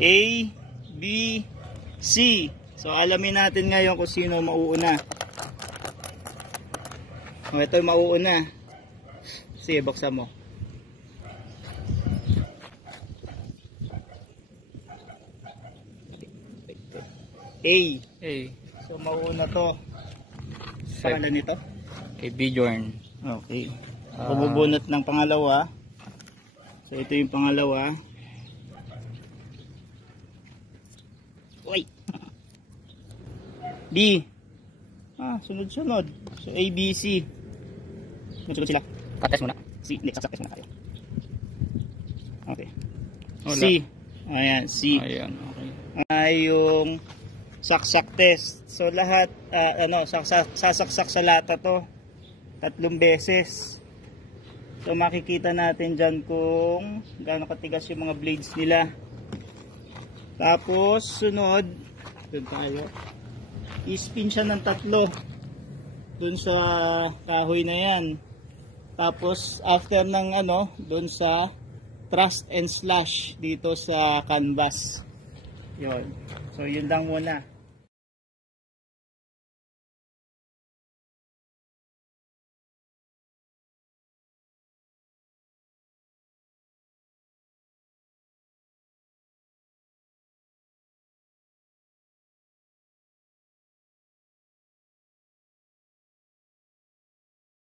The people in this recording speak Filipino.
A, B, C. So alamin natin ngayon kung sino mauuna. Ito yung mauuna. Sige, buksan mo. A. So mauuna to. Pangalan nito? Kay Bjorn. Okay. Bubunot ng pangalawa. So ito yung pangalawa. Uy. B. Sunod-sunod. So A, B, C. Sunod sila. Katest muna. C. Hindi, saksak test muna tayo. Okay. Wala. C. Ayan, C. Ayan, okay. Yung saksak test. So lahat, sasaksak sa lata to. 3 beses. So makikita natin dyan kung gaano katigas yung mga blades nila. Tapos sunod, doon tayo. I-spin siya ng 3 doon sa kahoy na yan. Tapos after ng doon sa thrust and slash dito sa canvas. Yun. So yun lang muna.